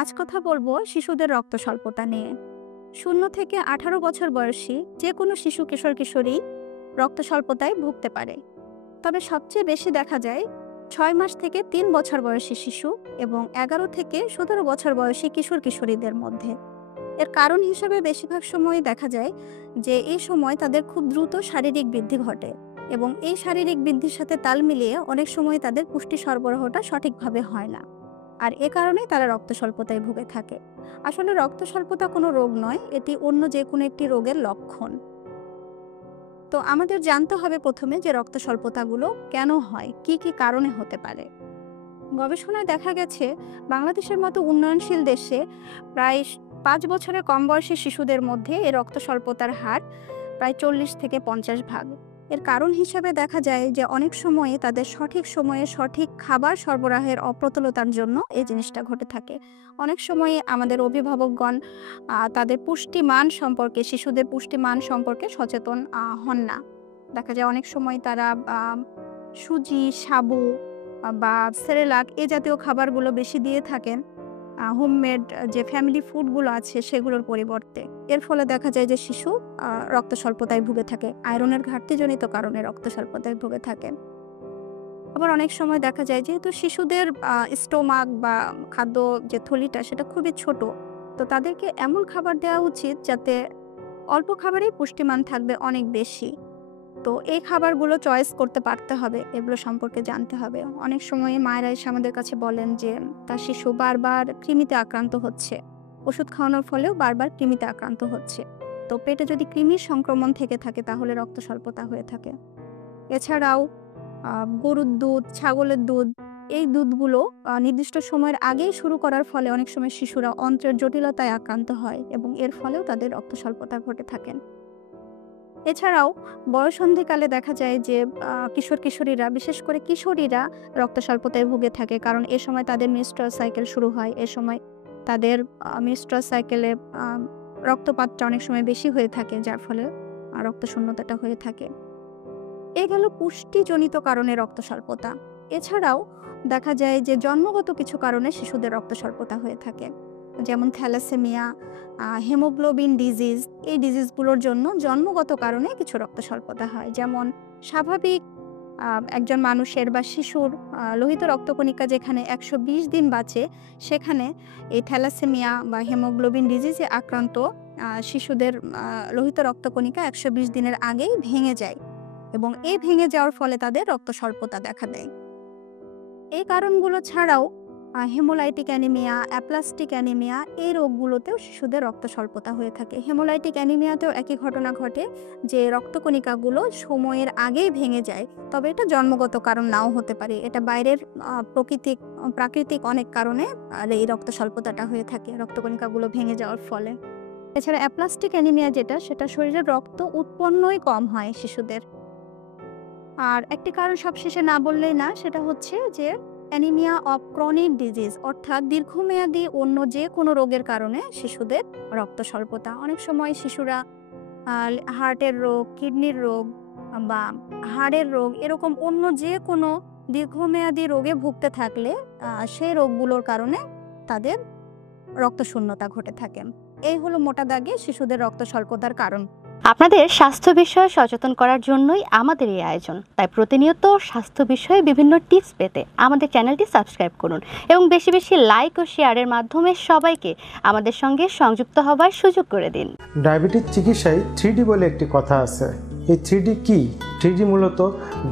আজ কথা বলবো শিশুদের রক্ত স্বল্পতা নিয়ে। 0 থেকে 18 বছর বয়সী যে কোনো শিশু কিশোর কিশোরী রক্ত স্বল্পতায় ভুগতে পারে। তবে সবচেয়ে বেশি দেখা যায় 6 মাস থেকে 3 বছর বয়সী শিশু এবং 11 থেকে 17 বছর বয়সী কিশোর কিশোরীদের মধ্যে। এর কারণ হিসেবে বেশিরভাগ সময় দেখা যায় যে এই সময় তাদের খুব দ্রুত শারীরিক বৃদ্ধি ঘটে এবং এই শারীরিক বৃদ্ধির সাথে তাল মিলিয়ে অনেক সময় তাদের পুষ্টি সরবরাহটা সঠিকভাবে হয় না, আর এ কারণেই তারা রক্ত স্বল্পতায় ভুগে থাকে। আসলে রক্ত স্বল্পতা কোনো রোগ নয়, এটি অন্য যে কোনো একটি রোগের লক্ষণ। তো আমাদের জানতে হবে প্রথমে যে রক্ত স্বল্পতাগুলো কেন হয়, কি কি কারণে হতে পারে। গবেষণায় দেখা গেছে বাংলাদেশের মতো উন্নয়নশীল দেশে প্রায় 5 বছরের কম বয়সী শিশুদের মধ্যে এই রক্ত স্বল্পতার হার প্রায় 40 থেকে 50 ভাগ। এর কারণ হিসেবে দেখা যায় যে অনেক সময়ে তাদের সঠিক সময়ে সঠিক খাবার সরবরাহের অপ্রতুলতার জন্য এই জিনিসটা ঘটে থাকে। অনেক সময় আমাদের অভিভাবকগণ তাদের পুষ্টিমান সম্পর্কে, শিশুদের পুষ্টিমান সম্পর্কে সচেতন হন না। দেখা যায় অনেক সময় তারা সুজি, সাবু বা সেরেলাক এই জাতীয় খাবারগুলো বেশি দিয়ে থাকেন হোমমেড যে ফ্যামিলি ফুডগুলো আছে সেগুলোর পরিবর্তে। এর ফলে দেখা যায় যে শিশু রক্ত স্বল্পতায় ভুগে থাকে, আয়রনের ঘাটতিজনিত কারণে রক্ত স্বল্পতায় ভুগে থাকে। আবার অনেক সময় দেখা যায় যেহেতু শিশুদের স্টোমাক বা খাদ্য যে থলিটা সেটা খুবই ছোট, তো তাদেরকে এমন খাবার দেওয়া উচিত যাতে অল্প খাবারেই পুষ্টিমান থাকবে অনেক বেশি। তো এই খাবারগুলো চয়েস করতে পারতে হবে, এগুলো সম্পর্কে জানতে হবে। অনেক সময় মায়েরা এসে আমাদের কাছে বলেন যে তার শিশু বারবার কৃমিতে আক্রান্ত হচ্ছে, ওষুধ খাওয়ানোর ফলেও বারবার কৃমিতে আক্রান্ত হচ্ছে। তো পেটে যদি কৃমির সংক্রমণ থেকে থাকে তাহলে রক্ত স্বল্পতা হয়ে থাকে। এছাড়াও গরুর দুধ, ছাগলের দুধ, এই দুধগুলো নির্দিষ্ট সময়ের আগেই শুরু করার ফলে অনেক সময় শিশুরা অন্ত্রের জটিলতায় আক্রান্ত হয় এবং এর ফলেও তাদের রক্ত স্বল্পতা ঘটে থাকেন। এছাড়াও বয়ঃসন্ধিকালে দেখা যায় যে কিশোর কিশোরীরা, বিশেষ করে কিশোরীরা রক্ত স্বল্পতায় ভুগে থাকে, কারণ এ সময় তাদের মেনস্ট্রুয়াল সাইকেল শুরু হয়। এ সময় তাদের মেনস্ট্রুয়াল সাইকেলে রক্তপাতটা অনেক সময় বেশি হয়ে থাকে, যার ফলে রক্ত শূন্যতাটা হয়ে থাকে। এ গেল পুষ্টিজনিত কারণে রক্ত স্বল্পতা। এছাড়াও দেখা যায় যে জন্মগত কিছু কারণে শিশুদের রক্ত স্বল্পতা হয়ে থাকে, যেমন থ্যালাসেমিয়া, হেমোগ্লোবিন ডিজিজ। এই ডিজিজগুলোর জন্য জন্মগত কারণে কিছু রক্ত স্বল্পতা হয়। যেমন স্বাভাবিক একজন মানুষের বা শিশুর লোহিত রক্তকণিকা যেখানে 120 দিন বাঁচে, সেখানে এই থ্যালাসেমিয়া বা হেমোগ্লোবিন ডিজিজে আক্রান্ত শিশুদের লোহিত রক্তকণিকা 120 দিনের আগেই ভেঙে যায় এবং এই ভেঙে যাওয়ার ফলে তাদের রক্ত স্বল্পতা দেখা দেয়। এই কারণগুলো ছাড়াও হেমোলাইটিক অ্যানিমিয়া, অ্যাপ্লাস্টিক অ্যানিমিয়া, এই রোগগুলোতেও শিশুদের রক্ত স্বল্পতা হয়ে থাকে। হেমোলাইটিক অ্যানিমিয়াতেও একই ঘটনা ঘটে যে রক্তকণিকাগুলো সময়ের আগেই ভেঙে যায়, তবে এটা জন্মগত কারণ নাও হতে পারে, এটা বাইরের প্রাকৃতিক অনেক কারণে এই রক্ত স্বল্পতাটা হয়ে থাকে রক্তকণিকাগুলো ভেঙে যাওয়ার ফলে। এছাড়া অ্যাপ্লাস্টিক অ্যানিমিয়া সেটা শরীরে রক্ত উৎপন্নই কম হয় শিশুদের। আর একটি কারণ সবশেষে না বললেই না, সেটা হচ্ছে যে অ্যানিমিয়া অফ ক্রনিক ডিজিজ, অর্থাৎ দীর্ঘমেয়াদী অন্য যে কোনো রোগের কারণে শিশুদের রক্ত স্বল্পতা। অনেক সময় শিশুরা হার্টের রোগ, কিডনির রোগ বা হাড়ের রোগ, এরকম অন্য যে কোনো দীর্ঘমেয়াদী রোগে ভুগতে থাকলে সেই রোগগুলোর কারণে তাদের রক্তশূন্যতা ঘটে থাকে। এই হলো মোটা দাগে শিশুদের রক্ত স্বল্পতার কারণ। আপনাদের স্বাস্থ্য বিষয়ে সচেতন করার জন্যই আমাদের এই আয়োজন। তাই প্রতিনিয়ত স্বাস্থ্য বিষয়ে বিভিন্ন টিপস পেতে আমাদের চ্যানেলটি সাবস্ক্রাইব করুন এবং বেশি বেশি লাইক ও শেয়ারের মাধ্যমে সবাইকে আমাদের সঙ্গে সংযুক্ত হবার সুযোগ করে দিন। ডায়াবেটিস চিকিৎসায় 3D বলে একটি কথা আছে। এই 3D কি? 3D মূলত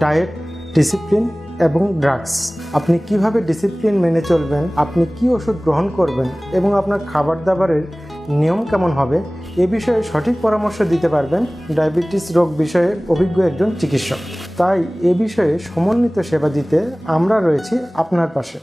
ডায়েট, ডিসিপ্লিন এবং ড্রাগস। আপনি কিভাবে ডিসিপ্লিন মেনে চলবেন, আপনি কি ওষুধ গ্রহণ করবেন এবং আপনার খাবার দাবারের নিয়ম কেমন হবে, এ বিষয়ে সঠিক পরামর্শ দিতে পারবেন ডায়াবেটিস রোগ বিষয়ে অভিজ্ঞ একজন চিকিৎসক। তাই এ বিষয়ে সমন্বিত সেবা দিতে আমরা রয়েছি আপনার পাশে।